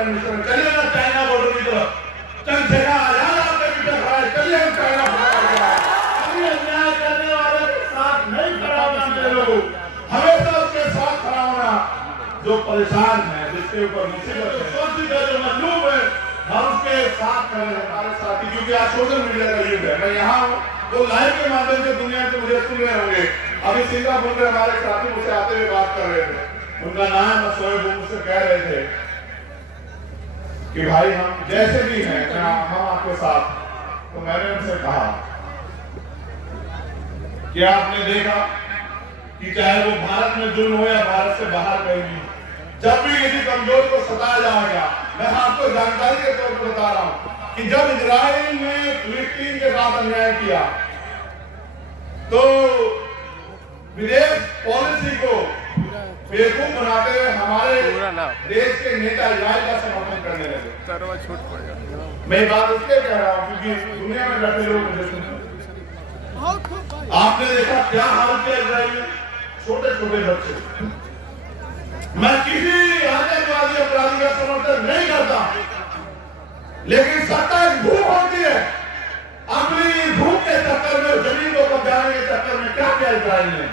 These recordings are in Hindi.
प्राइम मिनिस्टर, चलिए ना चाइना बॉर्डर की तरफ, चंद्रशेखर आजाद आपके पीछे खड़ा है, चलिए हम चाइना अभी अन्याय करने वाले के साथ नहीं खड़ा होना मेरे लोग, हमेशा उसके साथ खड़ा होना जो परेशान है, जिसके ऊपर मुसीबत है, सोचित है, जो मजलूम है, हम उसके साथ खड़े हैं, हमारे साथी। क्योंकि आज सोशल मीडिया का युग है, मैं यहाँ हूँ तो लाइव के माध्यम से दुनिया से मुझे सुन रहे होंगे। अभी सिंगापुर में हमारे साथी मुझसे आते हुए बात कर रहे थे, उनका नाम शोएब, वो मुझसे कह रहे थे कि भाई हम जैसे भी हैं हम आपके साथ। तो मैंने उनसे कहा कि आपने देखा कि चाहे वो भारत में जुल्म हो या भारत से बाहर कहीं भी, जब भी किसी कमजोर को सताया जाएगा, मैं आपको जानकारी के तौर पर बता रहा हूं कि जब इजराइल ने फिलिस्तीन के साथ अन्याय किया तो विदेश पॉलिसी को बेवकूफ बनाते हुए हमारे देश के नेता इजराइल का समर्थन करने लगे। मैं बात इसलिए कह रहा हूँ क्योंकि दुनिया में बैठे लोग मुझे सुनते हैं। आपने देखा क्या हाल किया इजराइल में, छोटे छोटे बच्चे। मैं किसी आतंकवादी अपराधी का समर्थन नहीं करता, लेकिन सत्ता एक भूख होती है। अपनी भूख के चक्कर में, जमीन को कब्जाने के चक्कर में क्या किया इजराइल ने,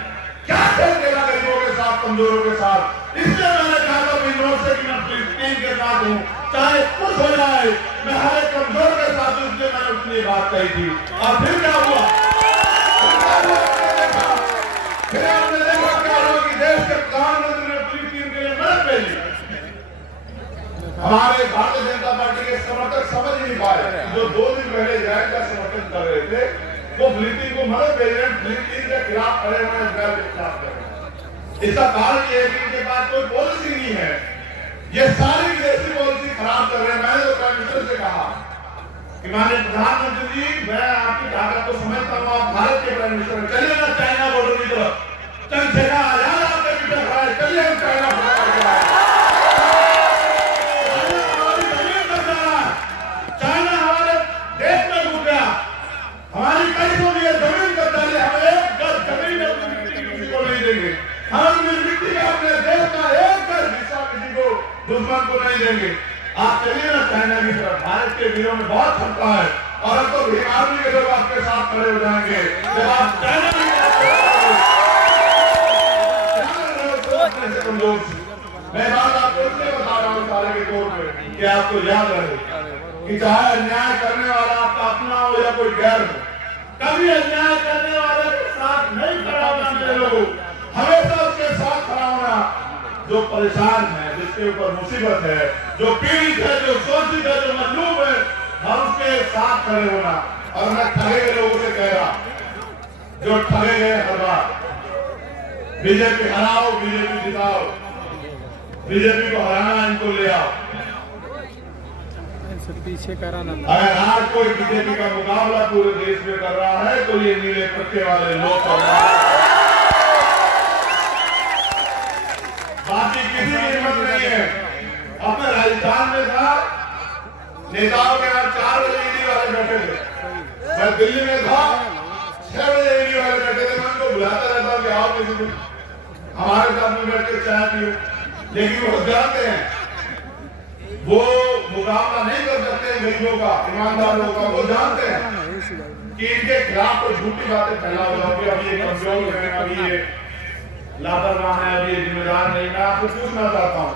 क्या खेल खेला गरीबों के साथ, कमजोरों के साथ। इसलिए मैंने कहा था विनोद से कि मैं फिलिस्तीन के साथ हूँ, चाहे कुछ हो जाए, मैं हर एक कमजोर के साथ हूँ। इसलिए मैंने उतनी बात कही थी। और फिर क्या हुआ, फिर आपने देखा क्या हुआ कि देश के प्रधानमंत्री ने फिलिस्तीन के लिए मदद भेजी। हमारे भारतीय जनता पार्टी के समर्थक समझ नहीं पाए, जो 2 दिन पहले इजराइल का समर्थन कर रहे थे वो फिलिस्तीन को मदद भेज रहे हैं, फिलिस्तीन के खिलाफ खड़े हुए इजराइल के खिलाफ कर रहे हैं। इसका कारण ये है कि इनके पास कोई पॉलिसी नहीं है, ये सारी विदेशी पॉलिसी खराब कर रहे हैं। मैंने तो प्राइम मिनिस्टर से कहा कि माननीय प्रधानमंत्री जी, मैं आपकी ताकत को समझता हूँ, आप भारत के प्राइम मिनिस्टर, चलिए ना चाइना बॉर्डर की तरफ, चंद्रशेखर आजाद आपके पीछे खड़ा है, चलिए हम चाइना हमारी कई सौ की जमीन कर डाली, हम एक गज जमीन अपनी किसी को नहीं देंगे, हम मिट्टी का अपने देश का एक गज हिस्सा किसी को, दुश्मन को नहीं देंगे। आप चलिए ना चाइना की तरफ, भारत के वीरों में बहुत क्षमता है और अब तो भीम आर्मी के लोग आपके साथ खड़े हो जाएंगे। जब आप चाइना की मैं बात आपको इसलिए बता रहा हूँ सारे के तौर पे कि आपको याद रहे कि चाहे अन्याय करने वाला आपका अपना हो या कोई गैर हो, कभी अन्याय करने वाले के साथ नहीं खड़ा होना मेरे लोग, हमेशा उसके साथ खड़ा होना जो परेशान है, जिसके ऊपर मुसीबत है, जो पीड़ित है, जो शोषित है, जो मजलूम है, हम उसके साथ खड़े होना। और मैं ठगे गए लोगों से कह रहा, जो ठगे गए हर बार, बीजेपी हराओ, बीजेपी जिताओ, बीजेपी को हराना, इनको ले आओ। पीछे कराना, अगर आज कोई बीजेपी का मुकाबला पूरे देश में कर रहा है तो ये नीले पट्टे वाले लोग कर रहे हैं। बाकी किसी की हिम्मत नहीं है। अपने राजस्थान में था, नेताओं के यहाँ 4 बजे ईडी वाले बैठे थे, मैं दिल्ली में था 6 बजे ईडी वाले बैठे थे। मैं उनको बुलाता रहता हूँ कि आओ किसी दिन हमारे साथ में बैठ के चाय पियो, लेकिन वो जानते हैं वो मुकाबला नहीं कर सकते गरीबों का, ईमानदारों का। वो जानते हैं कि इनके खिलाफ कोई झूठी बातें फैला होगी, अभी ये कमजोर है, अभी ये लापरवाह है, अभी ये जिम्मेदार नहीं। मैं आपको पूछना चाहता हूँ,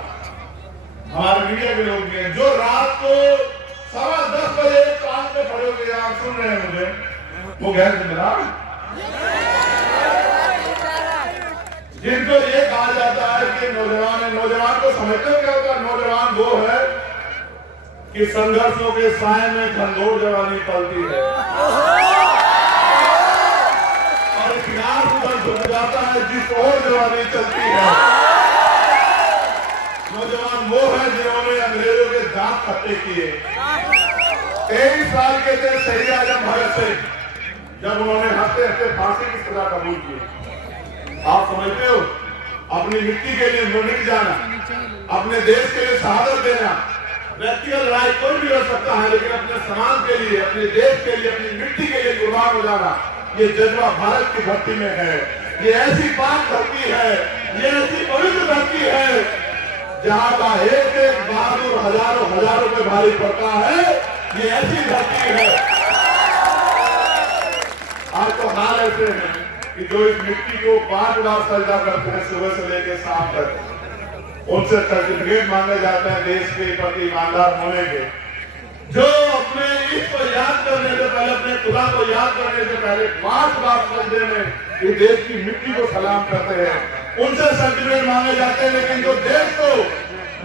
हमारे मीडिया के लोग हैं जो रात को 10:15 बजे कान पे खड़े होकर आप सुन रहे हैं मुझे, वो गैर जिम्मेदार, जिनको ये कहा जाता है कि नौजवान है। नौजवान को समझते हो क्या होता है? नौजवान वो है कि संघर्षों के साए में घनघोर जवानी पलती है और इतिहास उधर झुक जाता है जिस ओर जवानी चलती है। नौजवान वो है जिन्होंने अंग्रेजों के दांत खट्टे किए। 23 साल के थे शहीद आजम भगत सिंह, जब उन्होंने हंसते हंसते फांसी की सजा कबूल की। आप समझते हो, अपनी मिट्टी के लिए मुंडक जाना, अपने देश के लिए शहादत देना, व्यक्तिगत लड़ाई कोई भी हो सकता है, लेकिन अपने समाज के लिए, अपने देश के लिए, अपनी मिट्टी के लिए कुर्बान हो जाना, ये जज्बा भारत की धरती में है। ये ऐसी पाक धरती है, ये ऐसी पवित्र धरती है जहाँ का एक एक बहादुर हजारों खाली पड़ता है, ये ऐसी धरती है। आज तो हाल ऐसे है कि जो इस मिट्टी को 5 बार सजदा करते हैं सुबह से लेकर शाम तक, उनसे सर्टिफिकेट मांगे जाते हैं देश के प्रति ईमानदार होने के। जो अपने इसको याद करने से पहले, अपने खुदा को याद करने से पहले 5 बार सजदे में ये देश की मिट्टी को सलाम करते हैं, उनसे सर्टिफिकेट मांगे जाते हैं। लेकिन जो देश को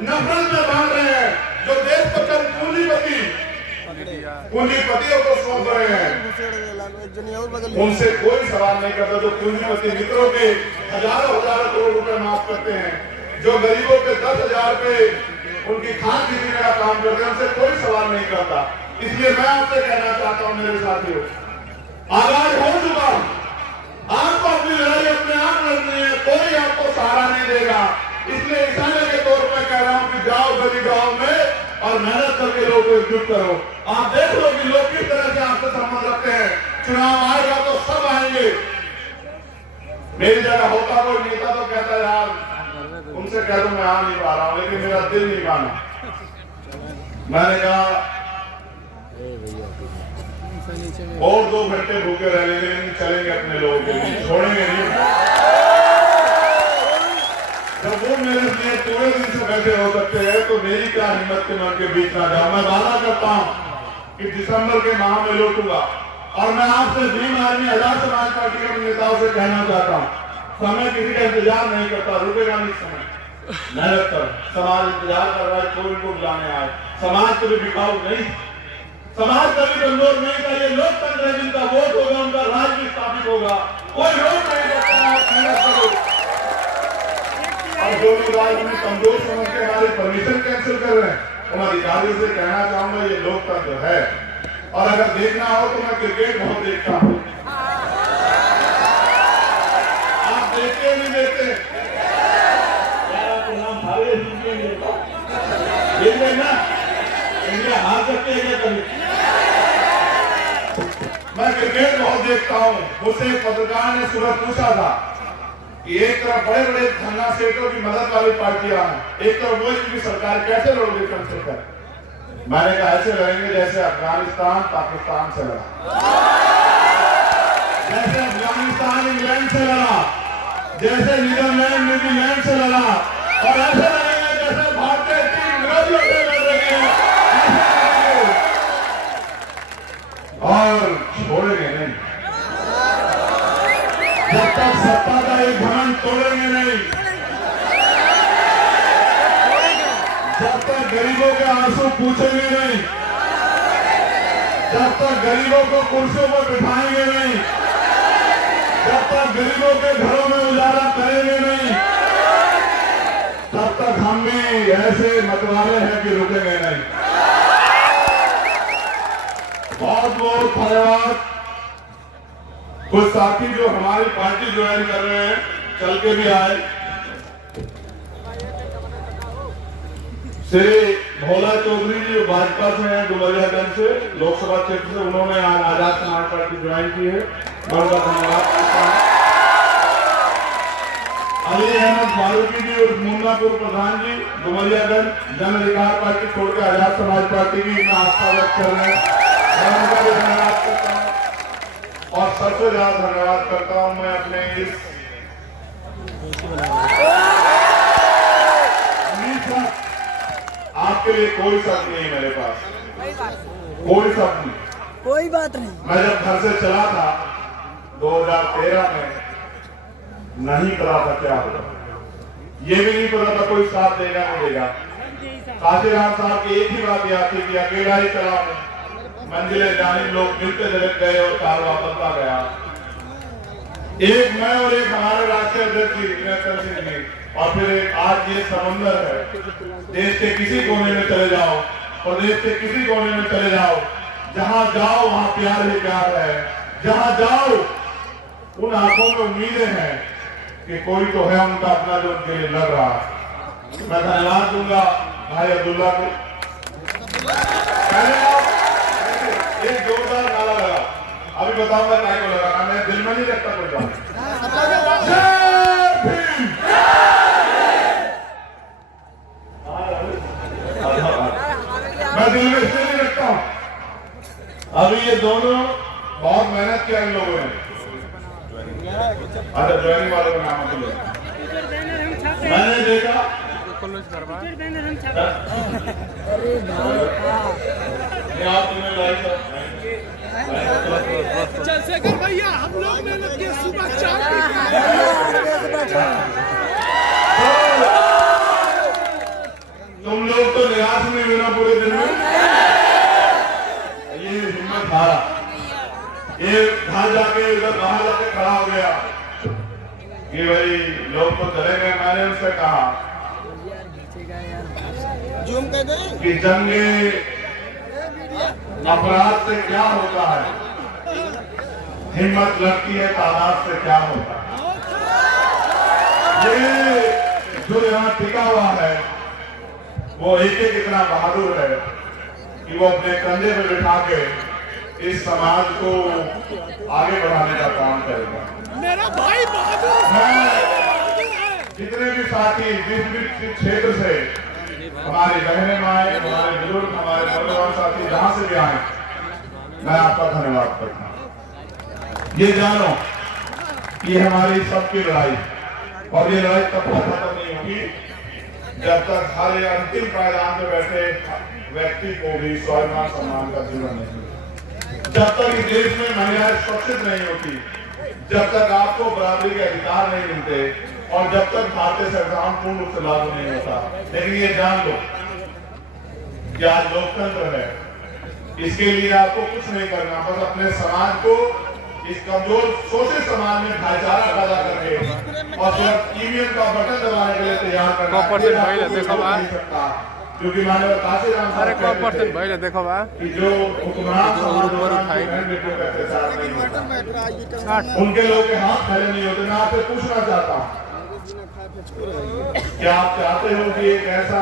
नफरत में बांध रहे हैं, जो देश को चंद पूंजीपतियों को सौंप रहे हैं, उनसे कोई सवाल नहीं करता। जो पूंजीपति मित्रों के हजारों करोड़ रुपए माफ करते हैं, जो गरीबों के 10,000 रुपए उनकी खान पीने का काम करते हैं, उनसे कोई सवाल नहीं करता। इसलिए मैं आपसे कहना चाहता हूं मेरे साथियों, आगाज हो चुका, आपको अपनी लड़ाई अपने आप लड़नी है, कोई आपको सहारा नहीं देगा। इसलिए इशारे के तौर पर कह रहा हूं कि जाओ गली गांव में और मेहनत करके लोगों को एकजुट करो। आप देख लो कि लोग किस तरह से आपसे संबंध रखते हैं। चुनाव आएगा तो सब आएंगे। मेरी जगह होता कोई नेता तो कहता यार उनसे कह दो मैं आ नहीं पा रहा हूं, लेकिन मेरा दिल नहीं माना। मैंने कहा और 2 घंटे भूखे रह लेंगे, लेकिन चलेंगे अपने लोगों के लिए, छोड़ेंगे नहीं। जब वो मेरे लिए पूरे दिन से बैठे हो सकते हैं तो मेरी क्या हिम्मत के मन के बीच ना जाओ। मैं वादा करता हूं कि दिसंबर के माह में लौटूंगा और मैं आपसे भीम आर्मी आजाद समाज पार्टी के नेताओं से कहना चाहता हूं, समय किसी का इंतजार नहीं करता, रुकेगा नहीं समय। मेहनत कर, समाज इंतजार कर रहा है, कोई को बुलाने आए। समाज कभी बिकाऊ नहीं, समाज कभी कमजोर नहीं था। ये लोकतंत्र है, जिनका वोट होगा उनका राज भी स्थापित होगा। कोई रोक नहीं करता, मेहनत करो। और जो लोग आज हमें कमजोर समझ के हमारे परमिशन कैंसिल कर रहे हैं, उन अधिकारियों से कहना चाहूंगा ये लोकतंत्र है। और अगर देखना हो तो मैं क्रिकेट बहुत देखता हूं। आप देखते नहीं देखते? यार आपको नाम हारे देख ना, इंडिया हार सकते हैं क्या कभी? मैं क्रिकेट बहुत देखता हूं। मुझसे एक पत्रकार ने सुबह पूछा था कि एक तरफ बड़े बड़े धन्ना सेठों की मदद वाली पार्टियां हैं, एक तरफ वो की सरकार, कैसे लड़ोगे चंद्रशेखर? मैंने कहा ऐसे लड़ेंगे जैसे अफगानिस्तान पाकिस्तान से लड़ा, जैसे अफगानिस्तान इंग्लैंड से लड़ा, जैसे नीदरलैंड न्यूजीलैंड से लड़ा, और ऐसे लड़ेंगे जैसे भारतीय टीम अंग्रेजों से लड़ रही है, और छोड़ेंगे नहीं। जब तक सत्ता का एक घमंड तोड़ेंगे नहीं, जब तक गरीबों के आंसू पूछेंगे नहीं, जब तक गरीबों को कुर्सियों पर बिठाएंगे नहीं, जब तक गरीबों के घरों में उजाला करेंगे नहीं, तब तक हम भी ऐसे मतवाले हैं कि रुकेंगे नहीं। बहुत बहुत धन्यवाद। कुछ साथी जो हमारी पार्टी ज्वाइन कर रहे हैं, चल के भी आए। श्री भोला चौधरी जी जो भाजपा से हैं, डुमरियागंज से, लोकसभा क्षेत्र से, उन्होंने आज आजाद समाज पार्टी ज्वाइन की है, बहुत धन्यवाद। अली अहमद फारूकी जी और मुन्नापुर प्रधान जी, डुमरियागंज, जन अधिकार पार्टी छोड़ के आजाद समाज पार्टी की मैं आस्था व्यक्त कर रहे हैं, मैं उनका भी धन्यवाद करता हूँ। और सबसे ज्यादा धन्यवाद करता हूं मैं अपने इस आपके लिए कोई शब्द नहीं मेरे पास, कोई शब्द नहीं, कोई बात नहीं। मैं जब घर से चला था 2013 में, नहीं पता था क्या होगा, ये भी नहीं पता था कोई साथ देगा नहीं देगा। काशीराम साहब की एक ही बात याद थी कि अकेला ही चला, मंजिले जानिब लोग मिलते जलक गए और कारवा बनता गया। एक मैं और एक हमारे राष्ट्रीय अध्यक्ष जी, और फिर एक आज ये समंदर है। देश के किसी कोने में चले जाओ, प्रदेश के किसी कोने में चले जाओ, जहां जाओ वहां प्यार ही प्यार है, जहां जाओ उन आंखों में उम्मीदें हैं कि कोई तो है उनका अपना जो उनके लिए लग रहा है। मैं धन्यवाद दूंगा भाई अब्दुल्ला को। एक जोरदार नारा लगा, अभी बताऊंगा क्या को लगाना, मैं दिल में नहीं रखता कोई बात। मैं मैं दिल में इसलिए नहीं रखता हूं, अभी ये दोनों बहुत मेहनत किया इन लोगों ने। अच्छा ज्वाइनिंग वालों का नाम तो मैंने देखा तुम्हें लाइक चंद्रशेखर भैया हम लोग मेहनत किए सुबह 4 तुम लोग तो निराश नहीं हुए पूरे दिन में। ये हिम्मत हारा, ये घर जाके उधर बाहर जाके खड़ा हो गया कि भाई लोग तो चले गए। मैंने उनसे कहा कि जंगे अपराध से क्या होता है, हिम्मत लगती है तादाद से क्या होता है। ये जो यहाँ टिका हुआ है वो एक इतना बहादुर है कि वो अपने कंधे पे बिठा के इस समाज को आगे बढ़ाने का काम करेगा। मेरा भाई बहादुर है। जितने भी साथी जिस भी क्षेत्र से हमारी बहनें माए, हमारे बुजुर्ग, हमारे नौजवान साथी जहां से भी आए, मैं आपका धन्यवाद करता हूं। ये जानो कि हमारी सबकी लड़ाई, और ये लड़ाई तब तक खत्म नहीं होगी जब तक हर अंतिम पायदान में बैठे व्यक्ति को भी स्वाभिमान सम्मान का जीवन नहीं, जब तक इस देश में महिलाएं सुरक्षित नहीं होती, जब तक आपको बराबरी के अधिकार नहीं मिलते, और जब तक भारतीय संविधान पूर्ण रूप से लागू नहीं होता। लेकिन ये जान लो कि आज लोकतंत्र है, इसके लिए आपको कुछ नहीं करना, बस अपने समाज को इस कमजोर शोषित समाज में भाईचारा पैदा करके और सिर्फ ईवीएम का बटन दबाने के लिए तैयार करना। क्योंकि मैंने काशीराम साहब देखो बा कि जो हुक्मरान समाज उनके लोग के हाथ फैले नहीं होते। मैं आपसे पूछना चाहता हूँ, क्या आप चाहते हो कि एक ऐसा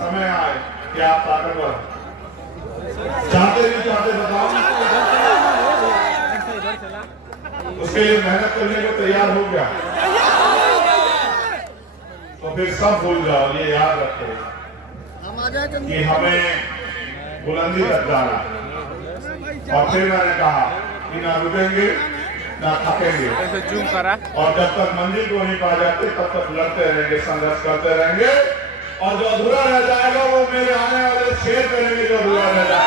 समय आए कि आप ताकतवर चाहते नहीं चाहते बताओ? उसके लिए मेहनत करने को तैयार हो गया तो फिर सब भूल जाओ। ये याद रखो कि हमें बुलंदी तक जाना। और फिर मैंने कहा कि ना रुकेंगे ना थकेंगे, और जब तक मंजिल को नहीं पा जाते तब तक लड़ते रहेंगे, संघर्ष करते रहेंगे। और जो अधूरा रह जाएगा वो मेरे आने वाले शेर करेंगे जो अधूरा रह जाएगा।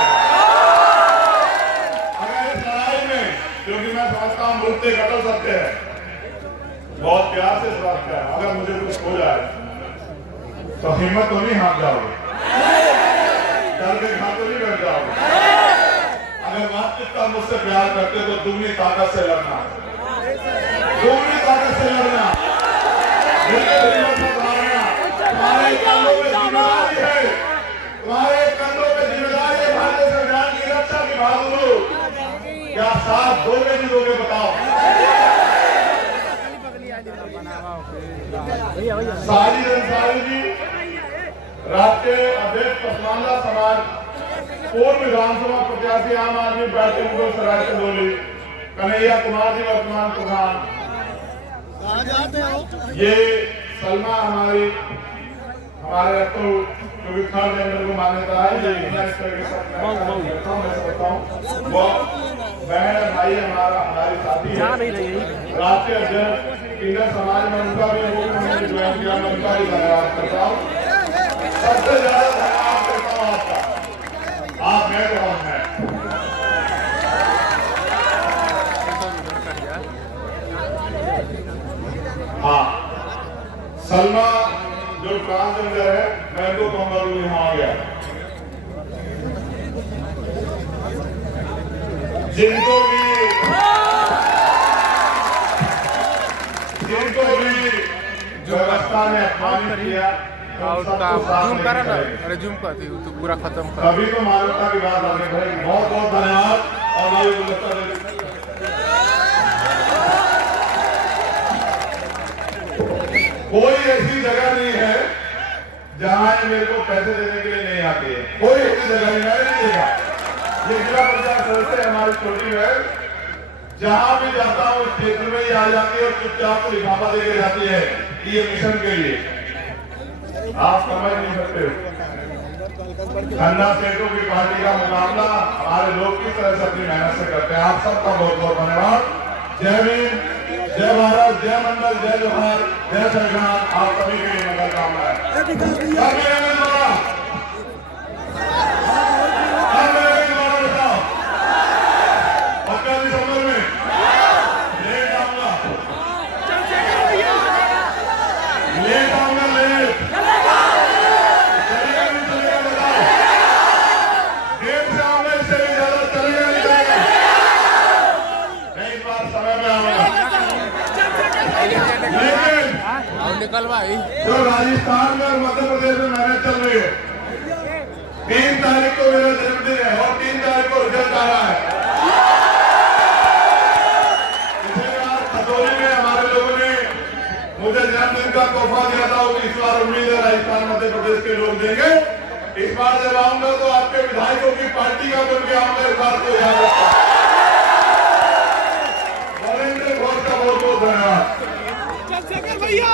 अगर इस लड़ाई में, क्योंकि मैं समझता हूँ मुक्ति कटल सकते हैं, बहुत प्यार से बात किया, अगर मुझे कुछ हो जाए तो हिम्मत तो नहीं हार जाओगे, डर के घात तो नहीं बैठ जाओगे। अगर वास्तविकता मुझसे प्यार करते तो दुगनी ताकत से लड़ना, दुगनी ताकत से लड़ना। तुम्हारे कंधों में जिम्मेदारी है, तुम्हारे कंधों में जिम्मेदारी है भारतीय संविधान की रक्षा की। बहादुर क्या साथ दोगे नहीं दोगे बताओ? साजिद अंसारी जी राष्ट्रीय अध्यक्ष पसमानदा समाज, पूर्व विधानसभा प्रत्याशी आम आदमी पार्टी मुगलसराय से बोली, कन्हैया कुमार जी वर्तमान प्रधान। ये सलमा हमारे तो क्योंकि थर्ड जेंडर को मान्यता है, वो बहन भाई हमारी साथी है, राष्ट्रीय अध्यक्ष इंडियन समाज में, उनका भी ज्वाइन किया, मैं उनका भी धन्यवाद करता हूँ। सबसे ज्यादा धन्यवाद करता हूँ आपका, आप है तो हम हैं। हाँ, सलमा जो ट्रांसजेंडर है, मैं तो कहूँगा यहाँ आ गया, जिनको भी व्यवस्था ने अपमानित किया, जूम करा ना, अरे जूम कर तो पूरा खत्म कर। अभी तो मानवता की बात आगे बढ़ेगी। बहुत बहुत धन्यवाद। और कोई ऐसी जगह नहीं है जहां मेरे को पैसे देने के लिए नहीं आती है, कोई ऐसी जगह नहीं, मैंने नहीं देखा। ये जिला पंचायत सदस्य हमारी छोटी है, जहां भी जाता हूँ इस क्षेत्र में ही आ जाती है और चुपचाप लिफाफा देके जाती है ये मिशन के लिए। आप समझ नहीं सकते खन्ना सेठों की पार्टी का मुकाबला हमारे लोग किस तरह से अपनी मेहनत से करते हैं। आप सबका बहुत बहुत धन्यवाद। जय भीम, जय भारत, जय मंडल, जय जोहार, जय संविधान। आप सभी के लिए मंगल कामनाएं। निकल भाई जो राजस्थान में और मध्य प्रदेश में मैरिज चल रही है, 3 तारीख को मेरा जन्मदिन है और 3 तारीख को रिजल्ट आ रहा है। पिछली बार खतौली में हमारे लोगों ने मुझे जन्मदिन का तोहफा दिया था, इस बार उम्मीद है राजस्थान मध्य प्रदेश के लोग देंगे। इस बार जब आऊंगा तो आपके विधायकों की पार्टी का बन के आऊंगा। इस बात को याद रखना। वॉलेंटियर बहुत का बहुत बहुत धन्यवाद। चंद्रशेखर भैया।